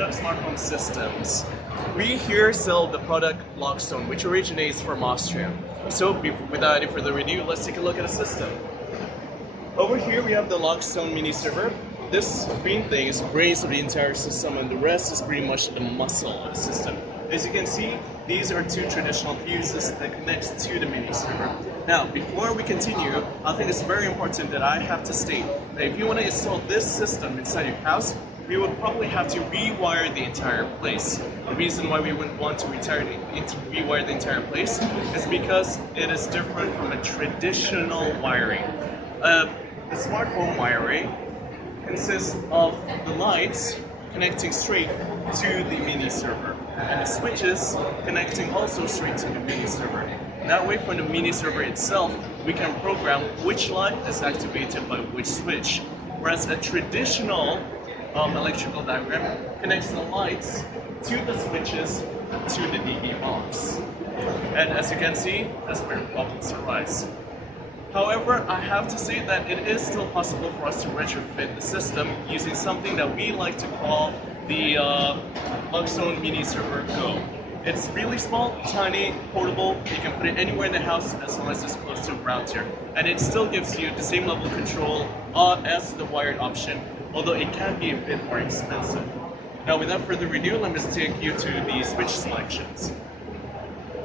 Madoc smart home systems. We here sell the product Lockstone, which originates from Austria. So without any further ado, let's take a look at the system. Over here we have the Lockstone mini server. This green thing is the brains of the entire system, and the rest is pretty much the muscle of the system. As you can see, these are two traditional fuses that connect to the mini server. Now, before we continue, I think it's very important that I have to state that if you want to install this system inside your house, we would probably have to rewire the entire place. The reason why we wouldn't want to rewire the entire place is because it is different from a traditional wiring. The smart home wiring consists of the lights connecting straight to the mini server, and the switches connecting also straight to the mini server. That way, from the mini server itself, we can program which light is activated by which switch. Whereas a traditional electrical diagram connects the lights to the switches to the DB box. And as you can see, that's where the problems arise. However, I have to say that it is still possible for us to retrofit the system using something that we like to call the Lockstone Mini Server Go. It's really small, tiny, portable. You can put it anywhere in the house as long as it's close to a router. And it still gives you the same level of control as the wired option, although it can be a bit more expensive. Now, without further ado, let me take you to the switch selections.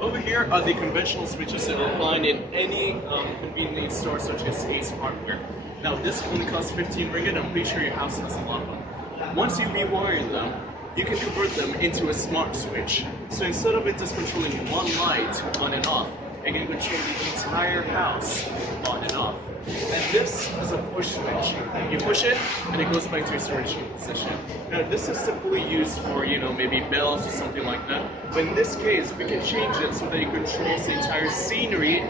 Over here are the conventional switches that you'll find in any convenience store such as Ace Hardware. Now, this only costs 15 ringgit. I'm pretty sure your house has a lot of them. Once you rewire them, you can convert them into a smart switch. So instead of it just controlling one light on and off, it can control the entire house on and off. And this is a push switch. You push it, and it goes back to your storage position. Now, this is typically used for, maybe bells or something like that. But in this case, we can change it so that it controls the entire scenery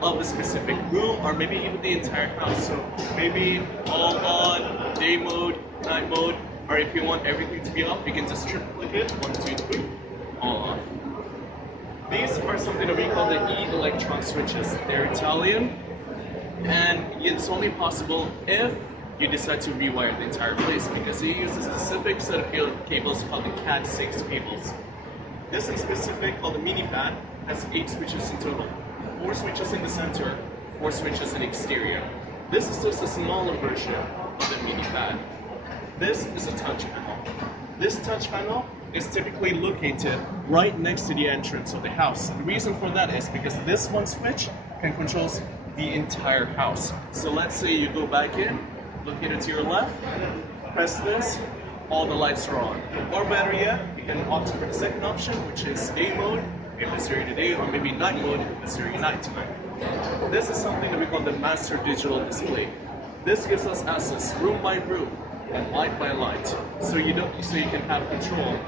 of a specific room, or maybe even the entire house. So maybe all on, day mode, night mode, or if you want everything to be off, you can just triple click it, 1, 2, 3, all off. These are something that we call the E-electron switches. They're Italian, and it's only possible if you decide to rewire the entire place, because they use a specific set of cables called the Cat6 cables. This in specific, called the mini pad, has 8 switches in total. 4 switches in the center, 4 switches in the exterior. This is just a smaller version of the mini pad. This is a touch panel. This touch panel is typically located right next to the entrance of the house. The reason for that is because this one switch can control the entire house. So let's say you go back in, look at it to your left, press this, all the lights are on. Or better yet, you can opt for the second option, which is day mode, if it's during the day, or maybe night mode, if it's during night time. This is something that we call the master digital display. This gives us access room by room and light by light, so you can have control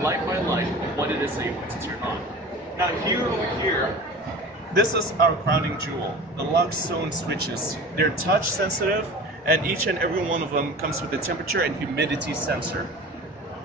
light by light of what it is that you want to turn on. Now over here, this is our crowning jewel, the Lockstone switches. They're touch sensitive, and each and every one of them comes with a temperature and humidity sensor.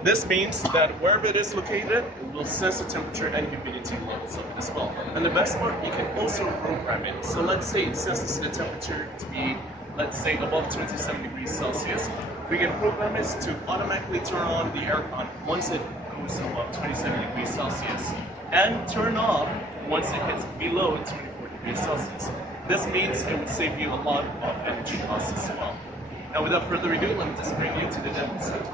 This means that wherever it is located, it will sense the temperature and humidity levels of it as well. And the best part, you can also program it. So let's say it senses the temperature to be, let's say, above 27 degrees Celsius. We can program it to automatically turn on the aircon once it goes above 27 degrees Celsius, and turn off once it hits below 24 degrees Celsius. This means it would save you a lot of energy costs as well. Now, without further ado, let me just bring you to the demo set.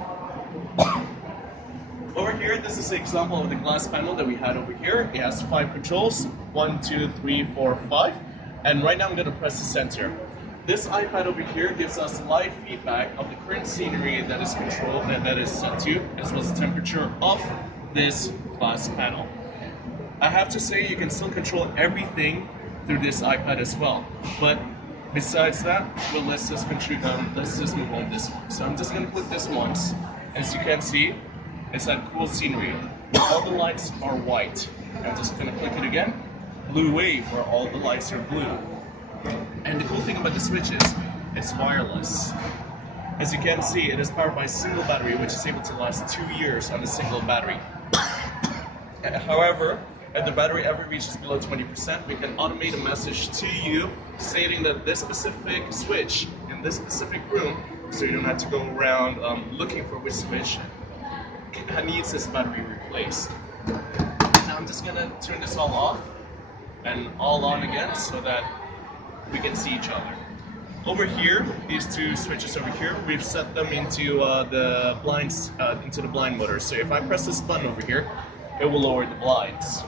Over here, this is an example of the glass panel that we had over here. It has 5 controls, 1, 2, 3, 4, 5. And right now I'm going to press the center. This iPad over here gives us live feedback of the current scenery that is controlled and that is set to, as well as the temperature of this glass panel. I have to say, you can still control everything through this iPad as well. But besides that, well, let's just move on this one. So I'm just going to click this once. As you can see, it's that cool scenery. All the lights are white. I'm just going to click it again. Blue wave, where all the lights are blue. And the cool thing about the switch is it's wireless. As you can see, it is powered by a single battery, which is able to last 2 years on a single battery. However, if the battery ever reaches below 20%, we can automate a message to you stating that this specific switch in this specific room, so you don't have to go around looking for which switch needs its battery replaced. Now I'm just gonna turn this all off and all on again so that we can see each other. Over here, these two switches over here, we've set them into the blinds, into the blind motor. So if I press this button over here, it will lower the blinds.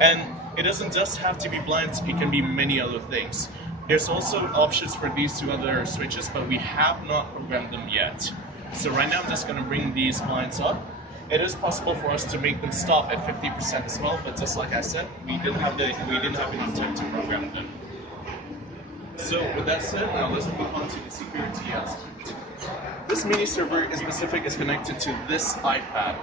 And it doesn't just have to be blinds, it can be many other things. There's also options for these two other switches, but we have not programmed them yet. So right now I'm just going to bring these blinds up. It is possible for us to make them stop at 50% as well, but just like I said, we didn't have enough time to program them. So with that said, now let's move on to the security aspect. This mini server is connected to this iPad.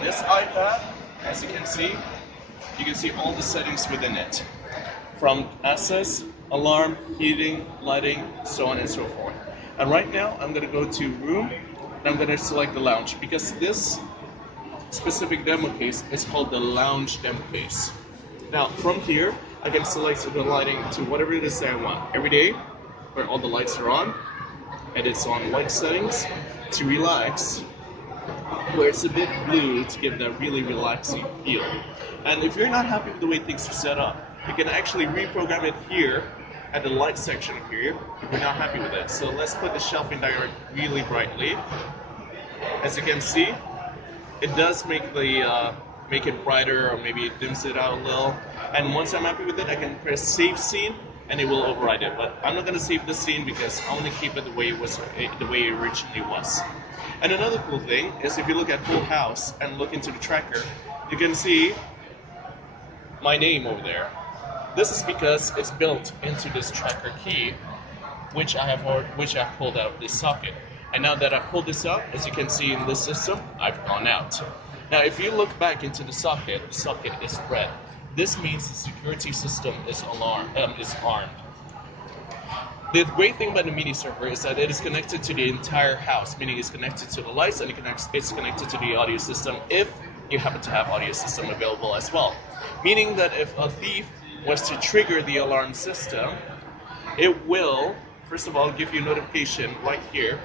This iPad, as you can see all the settings within it. From access, alarm, heating, lighting, so on and so forth. And right now, I'm going to go to room, and I'm going to select the lounge, because this specific demo case is called the lounge demo case. Now, from here, I can select the lighting to whatever it is that I want. Every day, where all the lights are on, and it's on light settings, to relax, where it's a bit blue to give that really relaxing feel. And if you're not happy with the way things are set up, you can actually reprogram it here at the light section here if you're not happy with it. So let's put the shelving diagram really brightly. As you can see, it does make it brighter, or maybe it dims it out a little. And once I'm happy with it, I can press save scene and it will override it. But I'm not going to save the scene because I want to keep it the way it was, the way it originally was. And another cool thing is if you look at Full House and look into the tracker, you can see my name over there. This is because it's built into this tracker key, which I have pulled out of this socket. And now that I've pulled this out, as you can see in this system, I've gone out. Now, if you look back into the socket is red. This means the security system is armed. The great thing about the mini server is that it is connected to the entire house, meaning it's connected to the lights and it's connected to the audio system if you happen to have audio system available as well. Meaning that if a thief was to trigger the alarm system, it will, first of all, give you a notification right here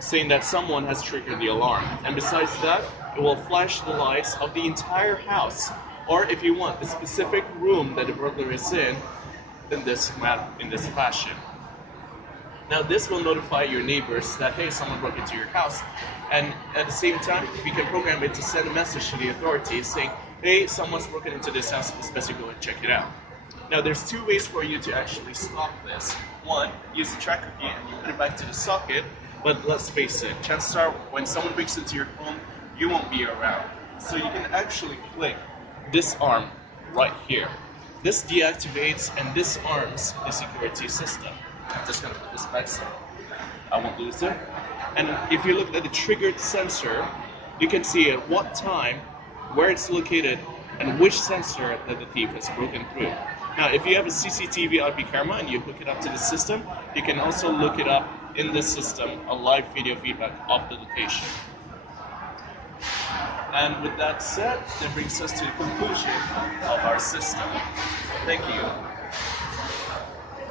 saying that someone has triggered the alarm. And besides that, it will flash the lights of the entire house. Or if you want, the specific room that the burglar is in this fashion. Now this will notify your neighbors that, hey, someone broke into your house. And at the same time, we can program it to send a message to the authorities saying, hey, someone's broken into this house, it's best to go and check it out. Now there's two ways for you to actually stop this. One, use the tracker key and you put it back to the socket, but let's face it, chances are when someone breaks into your home, you won't be around. So you can actually click this arm right here. This deactivates and disarms the security system. I'm just gonna put this back so I won't lose it. And if you look at the triggered sensor, you can see at what time, where it's located, and which sensor that the thief has broken through. Now, if you have a CCTV IP camera and you hook it up to the system, you can also look it up in this system, a live video feedback of the location. And with that said, that brings us to the conclusion of our system. Thank you.